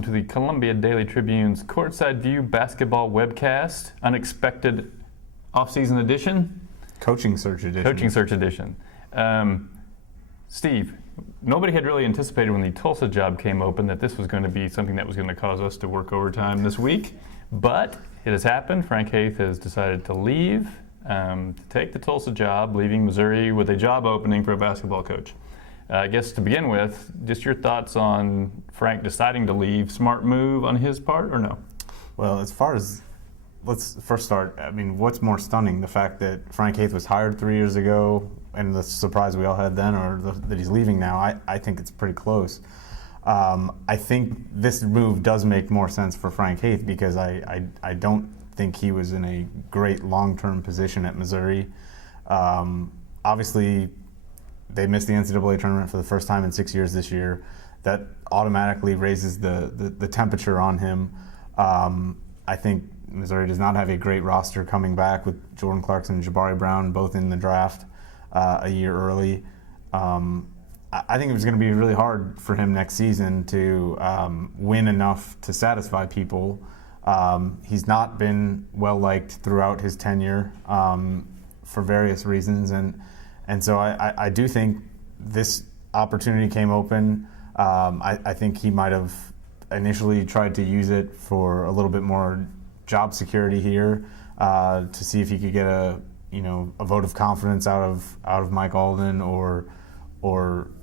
listen to the Columbia Daily Tribune's Courtside View basketball webcast, unexpected off-season edition. Coaching search edition. Steve, nobody had really anticipated when the Tulsa job came open that this was going to be something that was going to cause us to work overtime this week, but it has happened. Frank Haith has decided to leave, to take the Tulsa job, leaving Missouri with a job opening for a basketball coach. I guess to begin with, just your thoughts on Frank deciding to leave. Smart move on his part or no? Well, let's first start. I mean, what's more stunning, the fact that Frank Haith was hired 3 years ago and the surprise we all had then, or that he's leaving now? I think it's pretty close. I think this move does make more sense for Frank Haith because I don't think he was in a great long-term position at Missouri. Obviously, they missed the NCAA tournament for the first time in 6 years this year. That automatically raises the temperature on him. I think Missouri does not have a great roster coming back with Jordan Clarkson and Jabari Brown both in the draft a year early. I think it was going to be really hard for him next season to win enough to satisfy people. He's not been well-liked throughout his tenure for various reasons, and so I do think this opportunity came open. I think he might have initially tried to use it for a little bit more job security here to see if he could get a vote of confidence out of Mike Alden or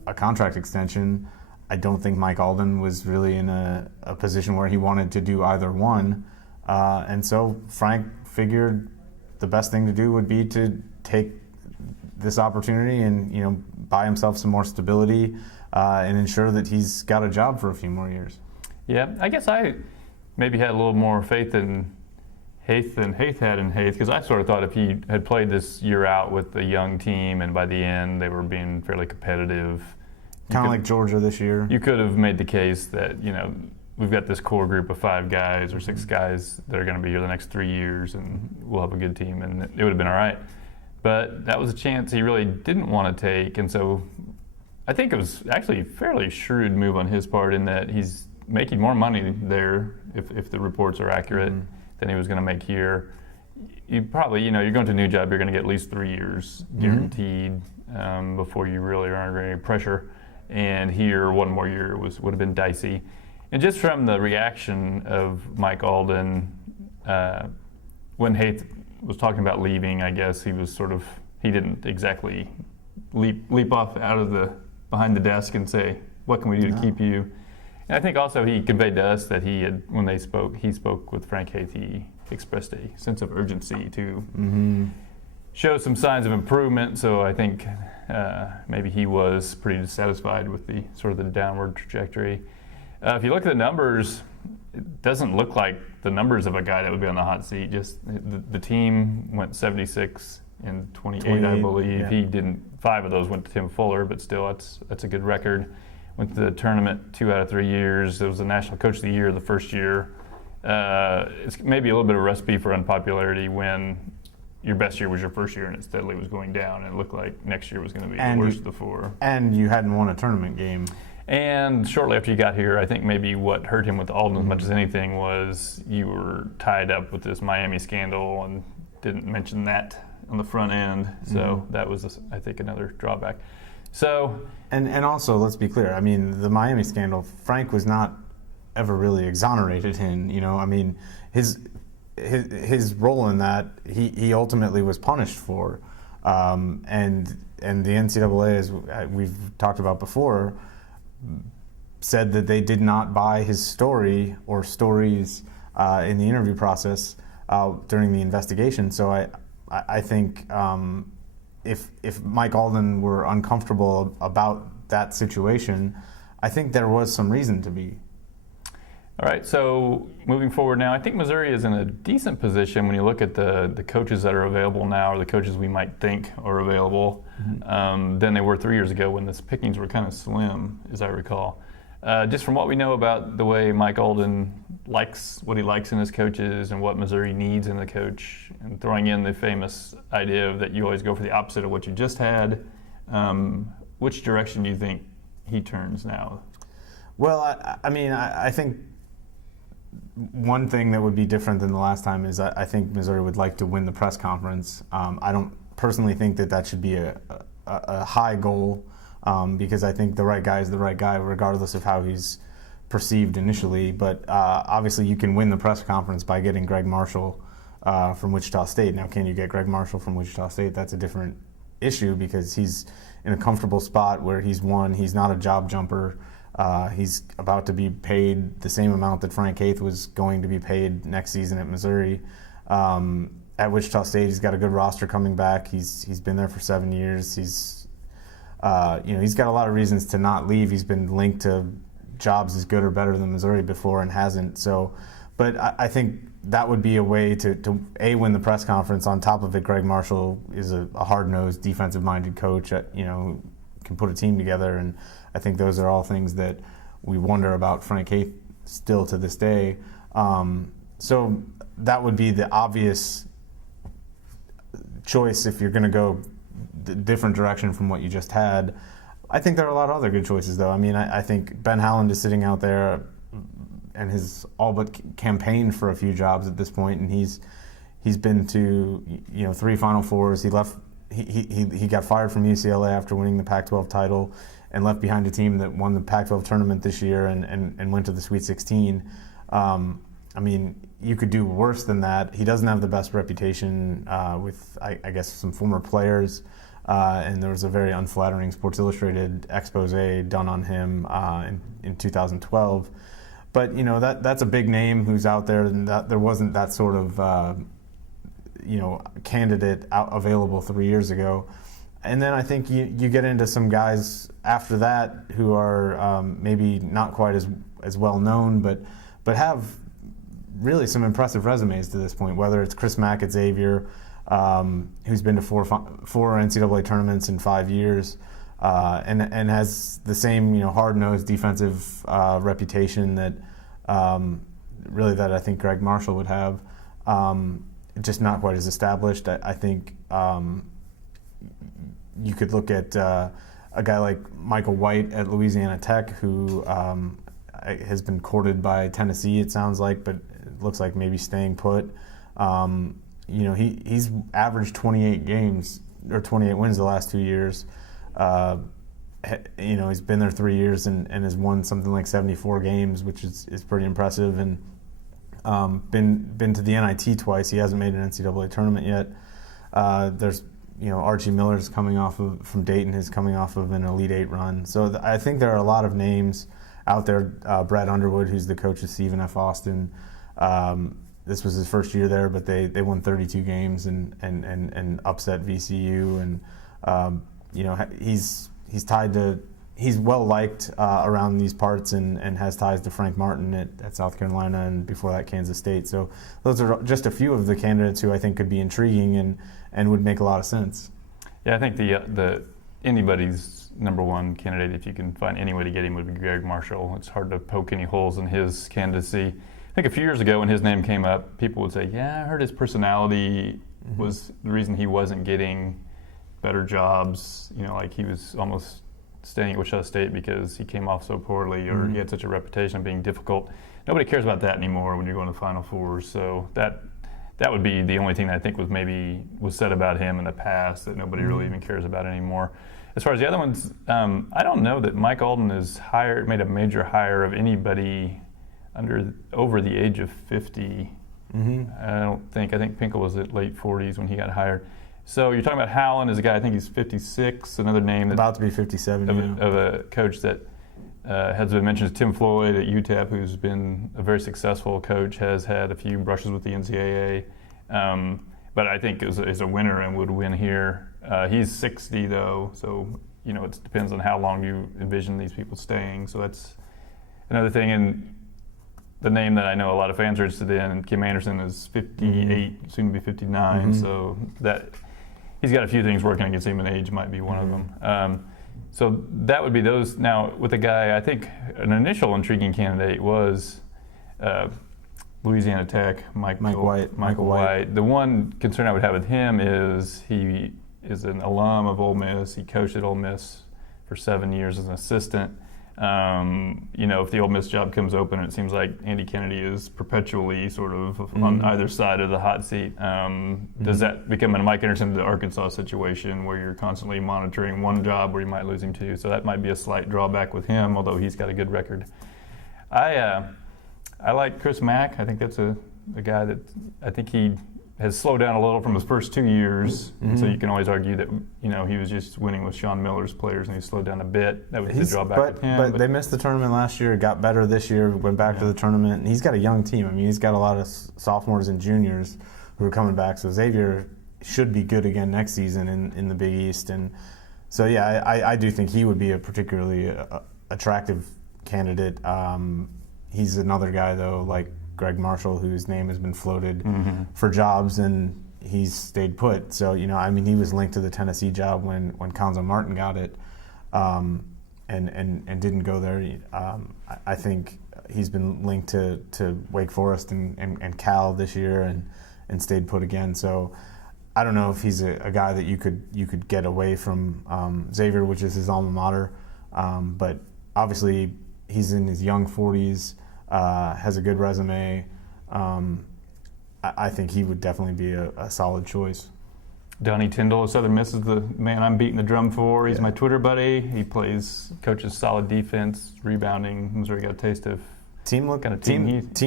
a contract extension. I don't think Mike Alden was really in a position where he wanted to do either one, and so Frank figured the best thing to do would be to take this opportunity and buy himself some more stability and ensure that he's got a job for a few more years. Yeah, I guess I maybe had a little more faith in Haith than Haith had in Haith, because I sort of thought if he had played this year out with a young team and by the end they were being fairly competitive. Kind of like Georgia this year. You could have made the case that, we've got this core group of 5 guys or 6 guys that are going to be here the next 3 years and we'll have a good team, and it would have been all right. But that was a chance he really didn't want to take, and so I think it was actually a fairly shrewd move on his part in that he's making more money there, if the reports are accurate, than he was going to make here. You probably, you're going to a new job, you're going to get at least 3 years guaranteed before you really are under any pressure. And here, 1 more year would have been dicey. And just from the reaction of Mike Alden, when Haith was talking about leaving, I guess he didn't exactly leap off out of behind the desk and say, what can we do to keep you? And I think also he conveyed to us that when he spoke with Frank Haith, he expressed a sense of urgency to show some signs of improvement. So I think maybe he was pretty dissatisfied with the sort of the downward trajectory. If you look at the numbers, it doesn't look like the numbers of a guy that would be on the hot seat. Just the team went 76 and 28, I believe. Yeah. He didn't. 5 of those went to Tim Fuller, but still, that's a good record. Went to the tournament 2 out of 3 years. It was the National Coach of the Year the first year. It's maybe a little bit of a recipe for unpopularity when your best year was your first year and it steadily was going down, and it looked like next year was going to be the worst of the 4. And you hadn't won a tournament game. And shortly after you got here, I think maybe what hurt him with Alden as much as anything was you were tied up with this Miami scandal and didn't mention that on the front end. So that was, I think, another drawback. So, and also, let's be clear. I mean, the Miami scandal, Frank was not ever really exonerated in. I mean, his role in that he ultimately was punished for, and the NCAA, as we've talked about before, said that they did not buy his story or stories in the interview process during the investigation. So I think if Mike Alden were uncomfortable about that situation, I think there was some reason to be. All right, so moving forward now, I think Missouri is in a decent position when you look at the coaches that are available now, or the coaches we might think are available, than they were 3 years ago when the pickings were kind of slim, as I recall. Just from what we know about the way Mike Alden likes what he likes in his coaches and what Missouri needs in the coach, and throwing in the famous idea that you always go for the opposite of what you just had, which direction do you think he turns now? Well, I mean, I think one thing that would be different than the last time is I think Missouri would like to win the press conference. I don't personally think that should be a high goal, because I think the right guy is the right guy regardless of how he's perceived initially. But obviously you can win the press conference by getting Gregg Marshall from Wichita State. Now, can you get Gregg Marshall from Wichita State? That's a different issue because he's in a comfortable spot where he's not a job jumper. He's about to be paid the same amount that Frank Haith was going to be paid next season at Missouri. At Wichita State, he's got a good roster coming back. He's been there for 7 years. He's got a lot of reasons to not leave. He's been linked to jobs as good or better than Missouri before and hasn't. So, but I think that would be a way to win the press conference. On top of it, Gregg Marshall is a hard-nosed, defensive-minded coach. Can put a team together, and I think those are all things that we wonder about Frank Haith still to this day. So that would be the obvious choice if you're going to go the different direction from what you just had. I think there are a lot of other good choices, though. I mean, I think Ben Howland is sitting out there and has all but campaigned for a few jobs at this point, and he's been to 3 Final Fours. He left. He got fired from UCLA after winning the Pac-12 title and left behind a team that won the Pac-12 tournament this year and went to the Sweet 16. I mean, you could do worse than that. He doesn't have the best reputation with, I guess, some former players, and there was a very unflattering Sports Illustrated expose done on him in 2012. But, that's a big name who's out there, and that there wasn't that sort of candidate available 3 years ago. And then I think you get into some guys after that who are maybe not quite as well known, but have really some impressive resumes to this point, whether it's Chris Mack at Xavier, who's been to four NCAA tournaments in 5 years, and has the same hard-nosed defensive reputation that I think Gregg Marshall would have. Just not quite as established. I think you could look at a guy like Michael White at Louisiana Tech, who has been courted by Tennessee, it sounds like, but it looks like maybe staying put. He's averaged 28 games or 28 wins the last 2 years. He's been there 3 years and has won something like 74 games, which is pretty impressive. And been to the NIT twice. He hasn't made an NCAA tournament yet. There's Archie Miller's from Dayton, is coming off of an Elite Eight run. So I think there are a lot of names out there. Brad Underwood, who's the coach of Stephen F. Austin. This was his first year there, but they won 32 games and upset VCU. And he's tied to. He's well liked around these parts and has ties to Frank Martin at South Carolina and before that Kansas State. So those are just a few of the candidates who I think could be intriguing and would make a lot of sense. Yeah, I think the anybody's number one candidate, if you can find any way to get him, would be Gregg Marshall. It's hard to poke any holes in his candidacy. I think a few years ago when his name came up, people would say, yeah, I heard his personality was the reason he wasn't getting better jobs. Like he was almost staying at Wichita State because he came off so poorly or he had such a reputation of being difficult. Nobody cares about that anymore when you're going to the Final Fours. So that would be the only thing that I think was said about him in the past that nobody really even cares about anymore. As far as the other ones, I don't know that Mike Alden has made a major hire of anybody over the age of 50. I think Pinkel was at late 40s when he got hired. So you're talking about Howland as a guy, I think he's 56, another name about to be 57 of a coach that has been mentioned is Tim Floyd at UTEP, who's been a very successful coach, has had a few brushes with the NCAA, but I think is a winner and would win here. He's 60 though, so it depends on how long you envision these people staying. So that's another thing. And the name that I know a lot of fans are interested in, Kim Anderson, is 58, soon to be 59. So that. He's got a few things working against him, and age might be one of them. So that would be those. Now, with a guy, I think an initial intriguing candidate was Louisiana Tech, Michael White. The one concern I would have with him is he is an alum of Ole Miss. He coached at Ole Miss for 7 years as an assistant. If the Ole Miss job comes open, it seems like Andy Kennedy is perpetually sort of on either side of the hot seat. Does that become a Mike Anderson to the Arkansas situation where you're constantly monitoring one job where you might lose him to? So that might be a slight drawback with him, although he's got a good record. I like Chris Mack. I think that's a guy that I think he has slowed down a little from his first 2 years. So you can always argue that he was just winning with Sean Miller's players and he slowed down a bit. That would be the drawback with him. But they missed the tournament last year, got better this year, went back to the tournament, and he's got a young team. I mean, he's got a lot of sophomores and juniors who are coming back. So Xavier should be good again next season in the Big East. And so I do think he would be a particularly attractive candidate. He's another guy though, like Gregg Marshall, whose name has been floated for jobs, and he's stayed put. So, he was linked to the Tennessee job when Cuonzo Martin got it, and didn't go there. I think he's been linked to Wake Forest and Cal this year and stayed put again. So I don't know if he's a guy that you could get away from Xavier, which is his alma mater. But obviously he's in his young 40s. Has a good resume. I think he would definitely be a solid choice. Donnie Tyndall of Southern Miss is the man I'm beating the drum for. He's my Twitter buddy. He coaches solid defense, rebounding. Missouri got a taste of team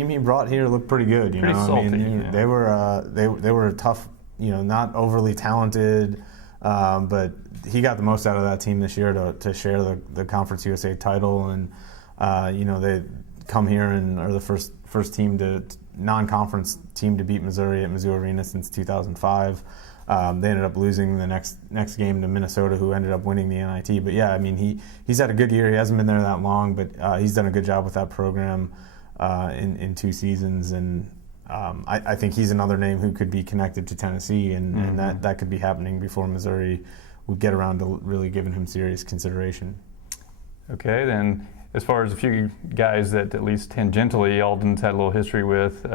he brought here looked pretty good. Pretty salty. They were tough. Not overly talented, but he got the most out of that team this year to share the Conference USA title, and they come here and are the first team non-conference team to beat Missouri at Mizzou Arena since 2005. They ended up losing the next game to Minnesota, who ended up winning the NIT. But yeah, he's had a good year. He hasn't been there that long, but he's done a good job with that program in 2 seasons. And I think he's another name who could be connected to Tennessee, and that could be happening before Missouri would get around to really giving him serious consideration. Okay, then. As far as a few guys that at least tangentially Alden's had a little history with,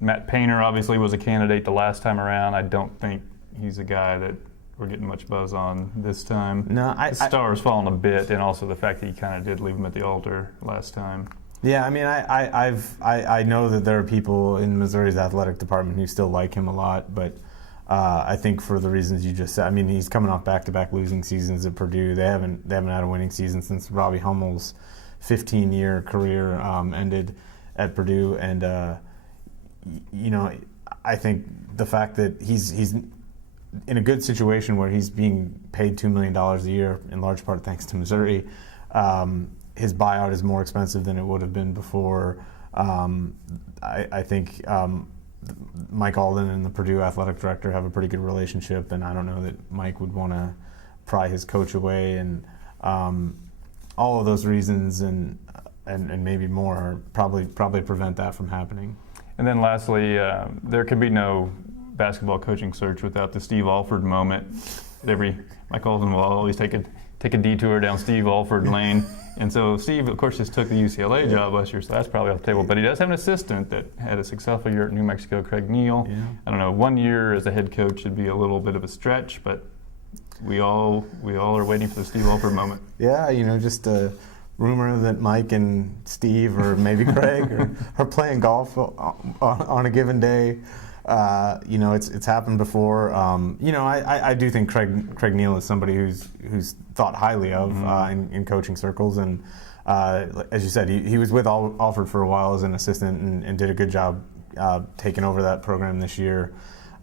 Matt Painter obviously was a candidate the last time around. I don't think he's a guy that we're getting much buzz on this time. No, his star's fallen a bit, and also the fact that he kind of did leave him at the altar last time. Yeah, I know that there are people in Missouri's athletic department who still like him a lot, but I think for the reasons you just said, he's coming off back-to-back losing seasons at Purdue. They haven't had a winning season since Robbie Hummel's 15-year career ended at Purdue, and I think the fact that he's in a good situation where he's being paid $2 million a year, in large part thanks to Missouri. His buyout is more expensive than it would have been before. I think Mike Alden and the Purdue athletic director have a pretty good relationship, and I don't know that Mike would want to pry his coach away, and all of those reasons and maybe more probably prevent that from happening. And then lastly, there could be no basketball coaching search without the Steve Alford moment. Mike Alden will always take a detour down Steve Alford lane. And so Steve, of course, just took the UCLA job last year, so that's probably off the table. But he does have an assistant that had a successful year at New Mexico, Craig Neal. Yeah. I don't know, 1 year as a head coach would be a little bit of a stretch, but we all are waiting for the Steve Alford moment. Yeah, just a rumor that Mike and Steve, or maybe Craig, are playing golf on a given day. It's happened before. I do think Craig Neal is somebody who's thought highly of in coaching circles, and as you said, he was with Alford for a while as an assistant and did a good job taking over that program this year.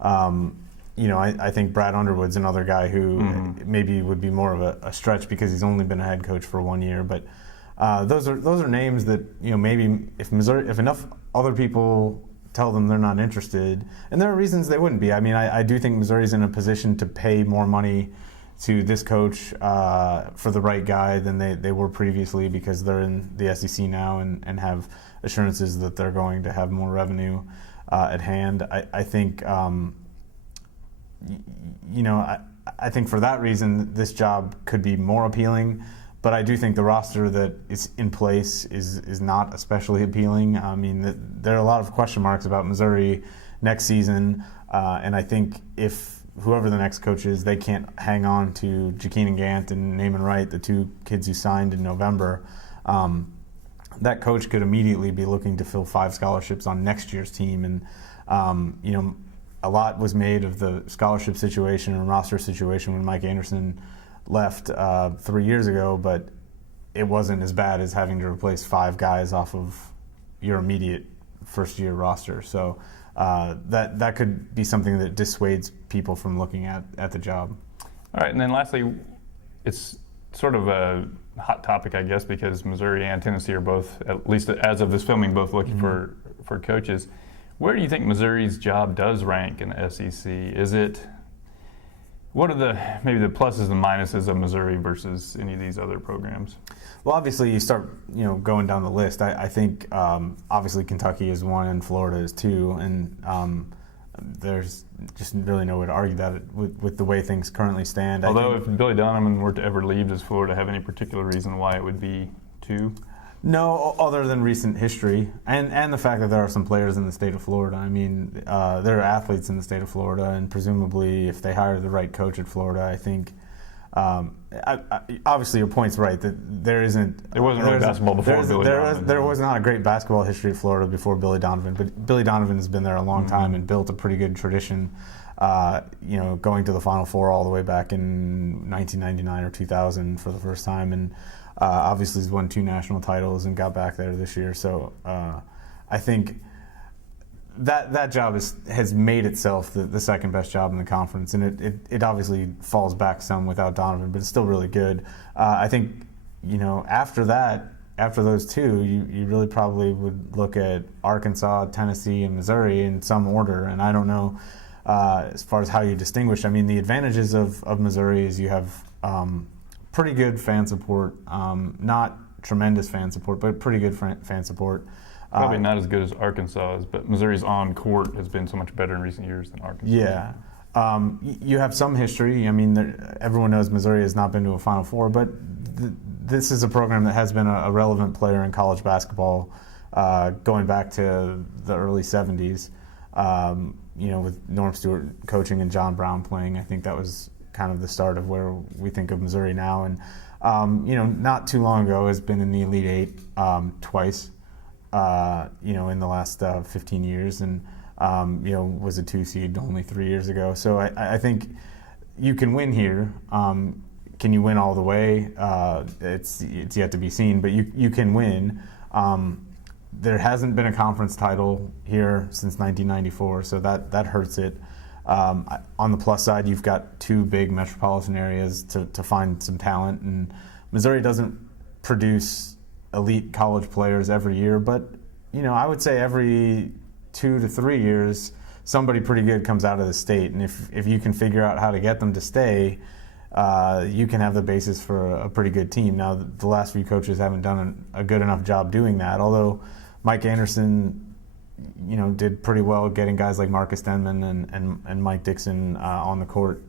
I think Brad Underwood's another guy who maybe would be more of a stretch because he's only been a head coach for 1 year. But those are names that maybe if enough other people tell them they're not interested, and there are reasons they wouldn't be. I do think Missouri's in a position to pay more money to this coach for the right guy than they were previously, because they're in the SEC now and have assurances that they're going to have more revenue at hand. I think. I think for that reason, this job could be more appealing. But I do think the roster that is in place is not especially appealing. There are a lot of question marks about Missouri next season, and I think if whoever the next coach is, they can't hang on to Jakeen and Gant and Naaman Wright, the 2 kids who signed in November. that coach could immediately be looking to fill 5 scholarships on next year's team. And, a lot was made of the scholarship situation and roster situation when Mike Anderson left 3 years ago, but it wasn't as bad as having to replace 5 guys off of your immediate first-year roster. So that could be something that dissuades people from looking at the job. All right, and then lastly, it's sort of a hot topic, I guess, because Missouri and Tennessee are both, at least as of this filming, both looking for coaches. Where do you think Missouri's job does rank in the SEC? What are maybe the pluses and minuses of Missouri versus any of these other programs? Well, obviously, you start going down the list. I think obviously Kentucky is 1 and Florida is 2, and there's just really no way to argue that with the way things currently stand. Although if Billy Donovan were to ever leave, does Florida have any particular reason why it would be 2? No, other than recent history and the fact that there are some players in the state of Florida. I mean, there are athletes in the state of Florida, and presumably if they hire the right coach at Florida, I think obviously your point's right that there isn't. There wasn't really basketball before Billy Donovan. There was not a great basketball history at Florida before Billy Donovan, but Billy Donovan has been there a long time and built a pretty good tradition. Going to the Final Four all the way back in 1999 or 2000 for the first time, and obviously he's won 2 national titles and got back there this year. So I think that job has made itself the second best job in the conference, and it obviously falls back some without Donovan, but it's still really good. I think after those 2, you really probably would look at Arkansas, Tennessee, and Missouri in some order, and I don't know as far as how you distinguish. I mean, the advantages of Missouri is you have pretty good fan support, not tremendous fan support, but pretty good fan support. Probably not as good as Arkansas's, but Missouri's on-court has been so much better in recent years than Arkansas. Yeah. You have some history. I mean, everyone knows Missouri has not been to a Final Four, but this is a program that has been a relevant player in college basketball going back to the early 70s. With Norm Stewart coaching and John Brown playing, I think that was kind of the start of where we think of Missouri now. And, not too long ago has been in the Elite Eight twice, in the last 15 years, and, was a 2 seed only 3 years ago. So I think you can win here. Can you win all the way? It's yet to be seen, but you can win. There hasn't been a conference title here since 1994, so that hurts it. On the plus side, you've got 2 big metropolitan areas to find some talent, and Missouri doesn't produce elite college players every year, but I would say every 2 to 3 years somebody pretty good comes out of the state, and if you can figure out how to get them to stay, you can have the basis for a pretty good team. Now, the last few coaches haven't done a good enough job doing that, although Mike Anderson did pretty well getting guys like Marcus Denman and Mike Dixon on the court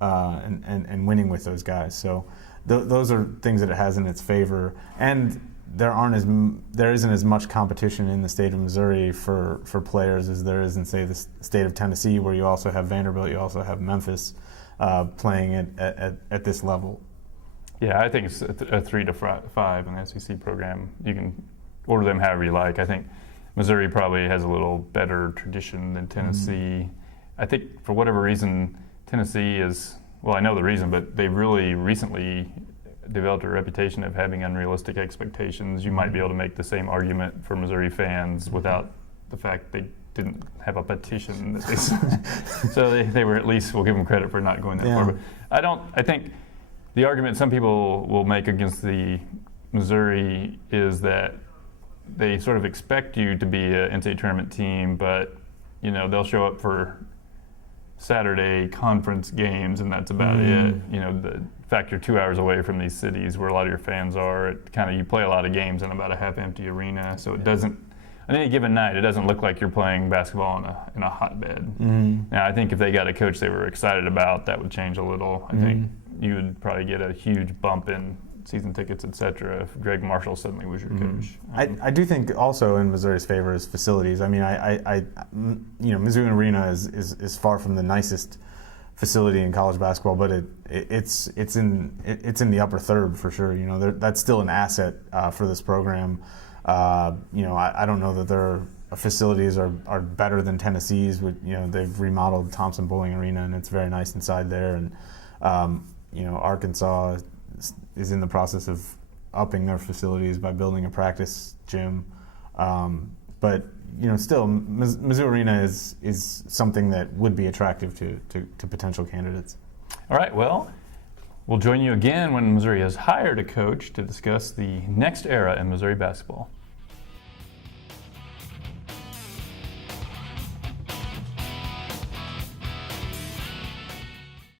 and winning with those guys. So those are things that it has in its favor. And there isn't as much competition in the state of Missouri for players as there is in, say, the state of Tennessee, where you also have Vanderbilt, you also have Memphis playing at this level. Yeah, I think it's a 3 to 5 in the SEC program. You can order them however you like. I think Missouri probably has a little better tradition than Tennessee. I think for whatever reason, Tennessee is, well, I know the reason, but they've really recently developed a reputation of having unrealistic expectations. You might be able to make the same argument for Missouri fans without the fact they didn't have a petition that they signed. So they were, at least we'll give them credit for not going that far. But I think the argument some people will make against the Missouri is that they sort of expect you to be an NCAA tournament team, but they'll show up for Saturday conference games, and that's about it. The fact you're 2 hours away from these cities where a lot of your fans are, you play a lot of games in about a half-empty arena, so it doesn't, on any given night, it doesn't look like you're playing basketball in a hotbed. Now, I think if they got a coach they were excited about, that would change a little. I think you would probably get a huge bump in season tickets, etc. if Gregg Marshall suddenly was your coach. I do think also in Missouri's favor is facilities. I mean, Mizzou Arena is far from the nicest facility in college basketball, but it's in the upper third for sure. You know, that's still an asset for this program. You know, I don't know that their facilities are better than Tennessee's. You know, they've remodeled Thompson Bowling Arena, and it's very nice inside there. And you know, Arkansas is in the process of upping their facilities by building a practice gym. But you know, still, Mizzou Arena is something that would be attractive to potential candidates. All right, well, we'll join you again when Missouri has hired a coach to discuss the next era in Missouri basketball.